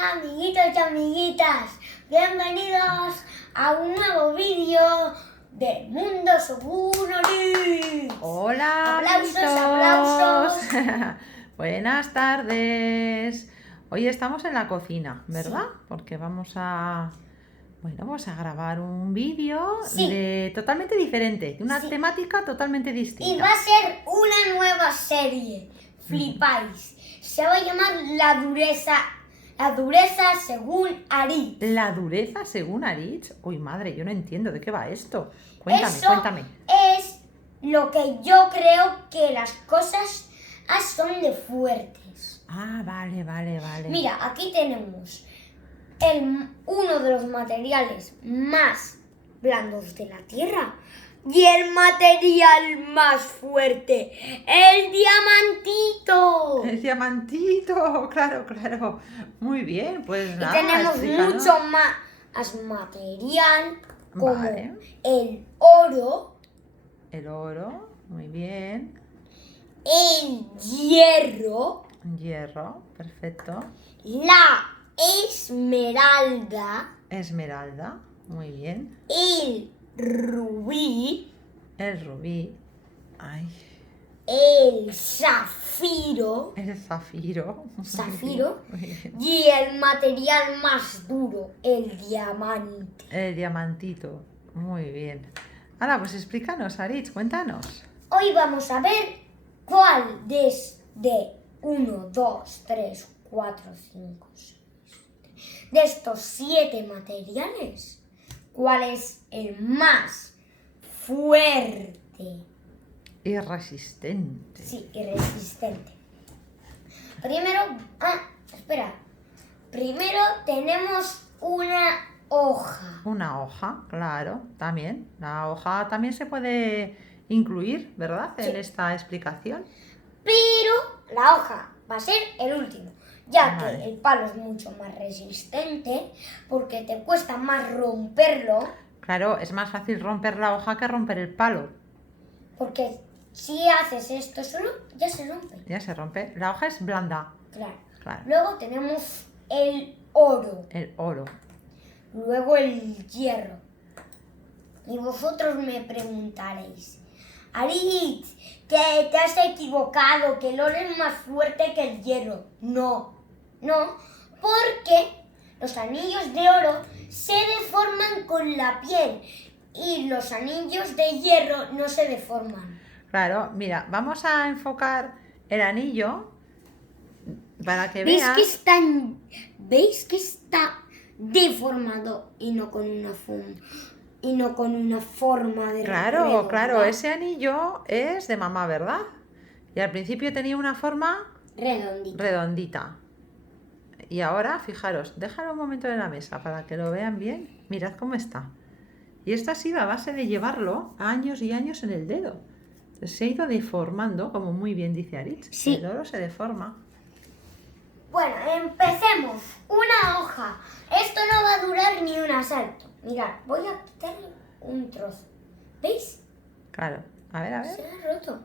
Amiguitos y amiguitas, bienvenidos a un nuevo vídeo de Mundo Según Aritz. Hola, Aplausos, amiguitos. aplausos. Buenas tardes. Hoy estamos en la cocina, ¿verdad? Sí. Porque vamos a grabar un vídeo Sí. totalmente diferente, de una Sí. temática totalmente distinta. Y va a ser una nueva serie. Flipáis. Se va a llamar La Dureza Según Aritz. La dureza según Aritz. Uy, madre, yo no entiendo de qué va esto. Cuéntame, Eso cuéntame. es lo que yo creo que las cosas son de fuertes. Ah, vale. Mira, aquí tenemos uno de los materiales más blandos de la Tierra y el material más fuerte, el diamantito. El diamantito, claro. Muy bien, pues Y nada, tenemos explícanos. mucho más material como Vale. el oro, El oro, muy bien. el hierro, Hierro, perfecto. la esmeralda, Esmeralda, muy bien. el rubí, El rubí, ay, el zafiro el zafiro. Zafiro. Muy bien. y el material más duro, el diamante. El diamantito, muy bien. Ahora, pues explícanos, Aritz, cuéntanos. Hoy vamos a ver cuál de 1, 2, 3, 4, 5, 6, de estos 7 materiales, cuál es el más fuerte. Y resistente. Sí, y resistente. Primero, espera. Primero tenemos una hoja. Una hoja, claro, también. La hoja también se puede incluir, ¿verdad? Sí. En esta explicación. Pero la hoja va a ser el último, ya Vale. que el palo es mucho más resistente porque te cuesta más romperlo, Claro, es más fácil romper la hoja que romper el palo. porque si haces esto solo, ya se rompe. Ya se rompe. La hoja es blanda. Claro. Claro. Luego tenemos el oro, El oro. luego el hierro. Y vosotros me preguntaréis, Aritz, que te has equivocado, que el oro es más fuerte que el hierro. No, porque los anillos de oro se deforman con la piel y los anillos de hierro no se deforman. Claro, mira, vamos a enfocar el anillo para que ¿Veis veas. que está deformado y no con una forma de Claro, redonda? ese anillo es de mamá, ¿verdad? Y al principio tenía una forma Redondita. redondita. Y ahora, fijaros, déjalo un momento en la mesa para que lo vean bien. Mirad cómo está. Y esta ha sido a base de llevarlo años y años en el dedo. Entonces, se ha ido deformando, como muy bien dice Aritz. Sí. El oro se deforma. Bueno, empecemos. Una hoja. Esto no va a durar ni un asalto. Mirad, voy a quitarle un trozo. ¿Veis? Claro. A ver. Se ha roto.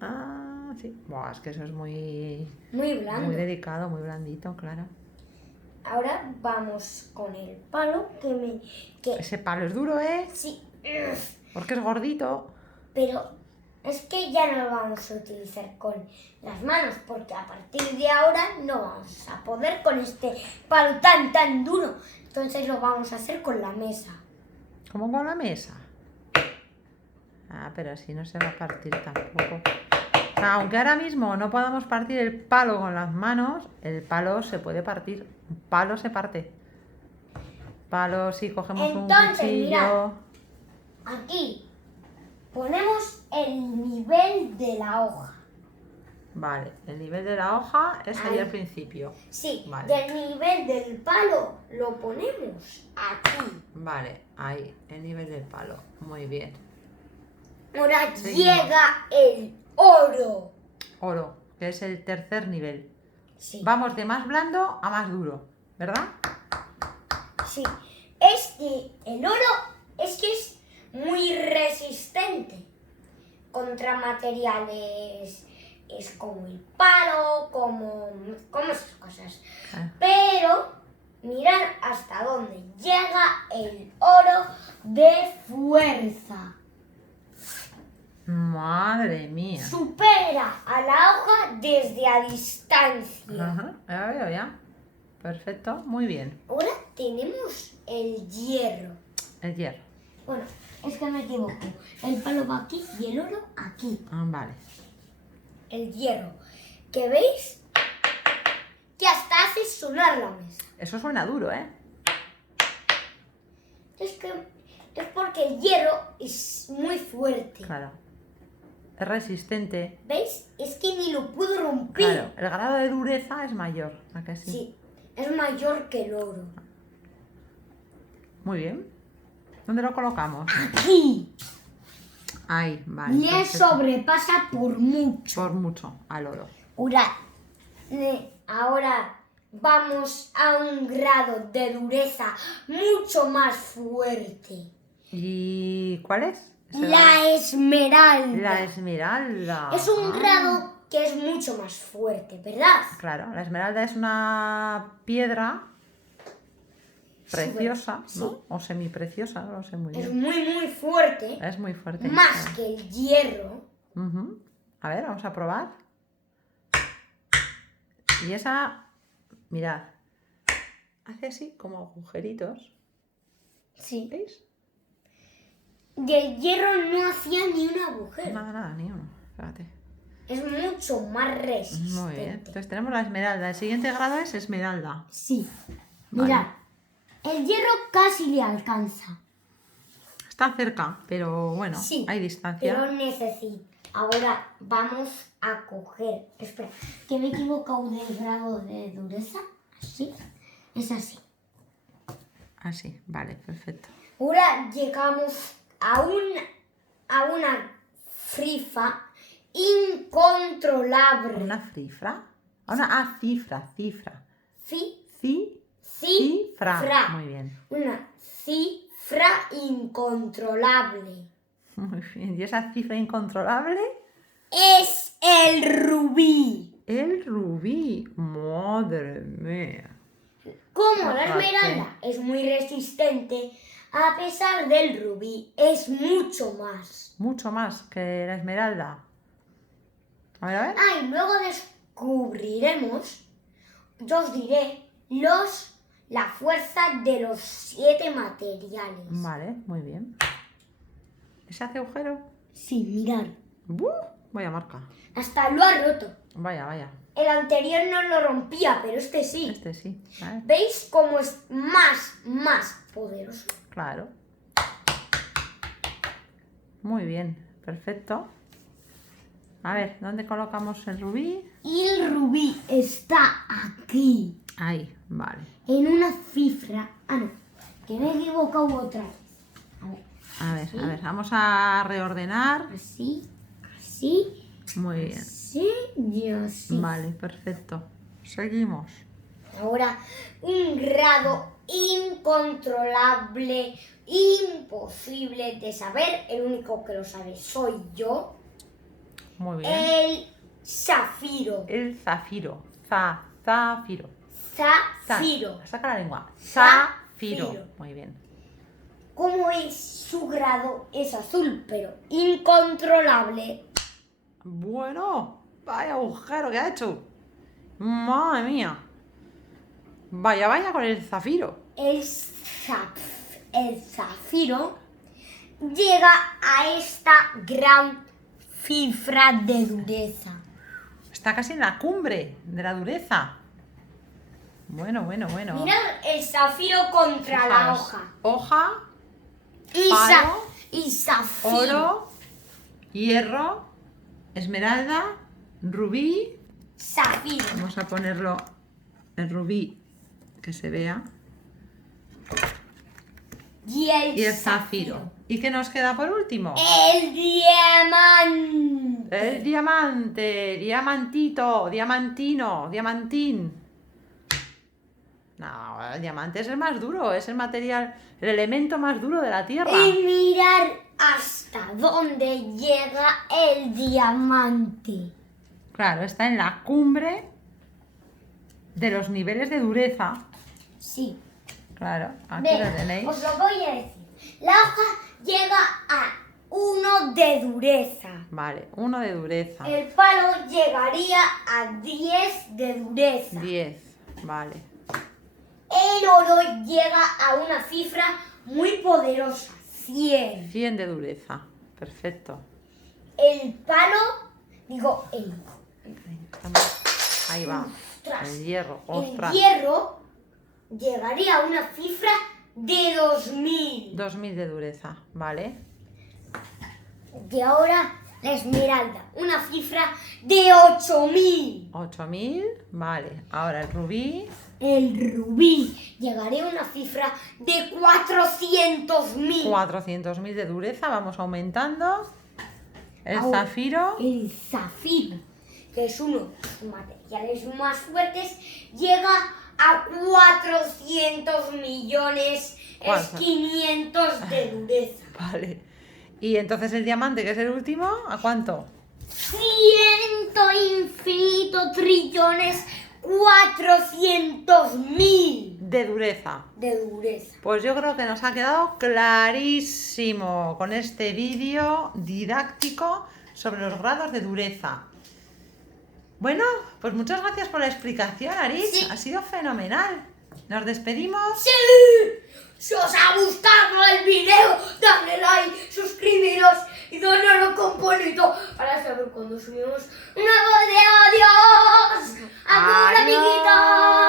Ah, sí. Buah, es que eso es muy Blando. muy delicado, muy blandito, claro. Ahora vamos con el palo que Ese palo es duro, ¿eh? Sí. Porque es gordito. Pero es que ya no lo vamos a utilizar con las manos, porque a partir de ahora no vamos a poder con este palo tan duro. Entonces lo vamos a hacer con la mesa. ¿Cómo con la mesa? Ah, pero así no se va a partir tampoco. O sea, aunque ahora mismo no podamos partir el palo con las manos, el palo se puede partir. Un palo se parte. Palo, si cogemos Entonces, un cuchillo. mirad. Aquí ponemos el nivel de la hoja. Vale, el nivel de la hoja es ahí Ahí. al principio. Sí, Vale. del nivel del palo lo ponemos aquí. Vale, ahí, el nivel del palo. Muy bien. Ahora Seguimos. llega el oro. Oro, que es el tercer nivel. Sí. Vamos de más blando a más duro, ¿verdad? Sí. El oro es que es muy resistente contra materiales es como el palo, como esas cosas. Claro. Pero mirad hasta dónde llega el oro de fuerza. Madre mía. Supera a la hoja desde a distancia. Ajá, ya veo ya. Perfecto, muy bien. Ahora tenemos el hierro. El hierro. Bueno, es que me equivoco. El palo va aquí y el oro aquí. Ah, vale. El hierro. ¿Que veis? Que hasta hace sonar la mesa. Eso suena duro, ¿eh? Es porque el hierro es muy fuerte. Claro. Es resistente. ¿Veis? Es que ni lo puedo romper. Claro, el grado de dureza es mayor. ¿A que sí? Sí, es mayor que el oro. Muy bien. ¿Dónde lo colocamos? Aquí. Ahí, vale. Le perfecto. sobrepasa por mucho. Por mucho al oro. Ahora vamos a un grado de dureza mucho más fuerte. ¿Y cuál es? ¿Ese La esmeralda. La esmeralda. Es un Ah, grado que es mucho más fuerte, ¿verdad? claro, la esmeralda es una piedra preciosa, Sí. ¿no? O semipreciosa, no lo sé muy Es bien. muy fuerte. Es muy fuerte. Más claro. que el hierro. Ujú. A ver, vamos a probar. Y esa, mirad, hace así como agujeritos, Sí. ¿veis? Y el hierro no hacía ni un agujero. Nada, ni uno. Fíjate. Es mucho más resistente. Muy bien. Entonces tenemos la esmeralda. El siguiente grado es esmeralda. Sí. Vale. Mirad. El hierro casi le alcanza. Está cerca, pero bueno, Sí. hay distancia. Pero necesito. Ahora vamos a coger. Espera, que me he equivocado del grado de dureza. Así. Es así. Así, vale, perfecto. Ahora llegamos a una frifa incontrolable. ¿Una cifra? Cifra. Cifra. Muy bien. Una cifra incontrolable. Muy bien. ¿Y esa cifra incontrolable? Es el rubí. El rubí. Madre mía. Como la Fíjate. esmeralda es muy resistente, a pesar del rubí es mucho más. Mucho más que la esmeralda. A ver, a ver. Ah, y luego descubriremos, yo os diré, la fuerza de los 7 materiales. Vale, muy bien. ¿Ese hace agujero? Sí, mirad. Vaya marca. Hasta lo ha roto. Vaya. El anterior no lo rompía, pero este sí. Este sí. Vale. ¿Veis cómo es más poderoso? Claro. Muy bien, perfecto. A ver, ¿dónde colocamos el rubí? Y el rubí está aquí, Ahí, vale. en una cifra. Ah, no, que me he equivocado otra vez. A ver, vamos a reordenar. Así, así, Muy bien. así y así. Vale, perfecto. Seguimos. Ahora, un grado incontrolable, imposible de saber. El único que lo sabe soy yo. Muy bien. El zafiro. El zafiro. Zafiro. Zafiro. Saca la lengua. Zafiro. Zafiro. Muy bien. ¿Cómo es su grado? Es azul, pero incontrolable. Bueno, vaya agujero que ha hecho. Madre mía. Vaya con el zafiro. El zafiro llega a esta gran cifra de dureza. Está casi en la cumbre de la dureza. Bueno. Mirad el zafiro contra la Fijaos, hoja. Hoja, Y, palo, y zafiro. oro, hierro, esmeralda, rubí. Zafiro. Vamos a ponerlo el rubí que se vea. Y el Y el zafiro. ¿Y qué nos queda por último? El diamante. El diamante, diamantito, diamantino, diamantín. No, el diamante es el más duro, es el material, el elemento más duro de la Tierra. Y mirar hasta dónde llega el diamante. Claro, está en la cumbre de los niveles de dureza. Sí. Claro, aquí Venga, lo tenéis. os lo voy a decir. La hoja llega a 1 de dureza. Vale, 1 de dureza. El palo llegaría a 10 de dureza. 10, vale. El oro llega a una cifra muy poderosa, 100. 100 de dureza. Perfecto. El palo, digo, Ahí va. Ostras. El hierro, el ostras. hierro llegaría a una cifra de 2000. 2000 de dureza, vale. Y ahora la esmeralda, una cifra de 8000. 8000, vale. Ahora el rubí, El rubí llegaría a una cifra de 400.000. 400.000 de dureza, vamos aumentando. El Ahora, zafiro, El zafiro, que es uno de los materiales más fuertes, llega a 400 millones, es ¿Cuánto? 500 de dureza. vale. Y entonces el diamante, que es el último, ¿a cuánto? Ciento infinito trillones 400.000 De dureza. de dureza. Pues yo creo que nos ha quedado clarísimo con este vídeo didáctico sobre los grados de dureza. Bueno, pues muchas gracias por la explicación, Aritz. Sí. Ha sido fenomenal. Nos despedimos. ¡Sí! Si os ha gustado el video, dadle like, suscribiros y dadle al campanito para saber cuando subimos un nuevo video. ¡Adiós! ¡Adiós, Adiós. amiguitos!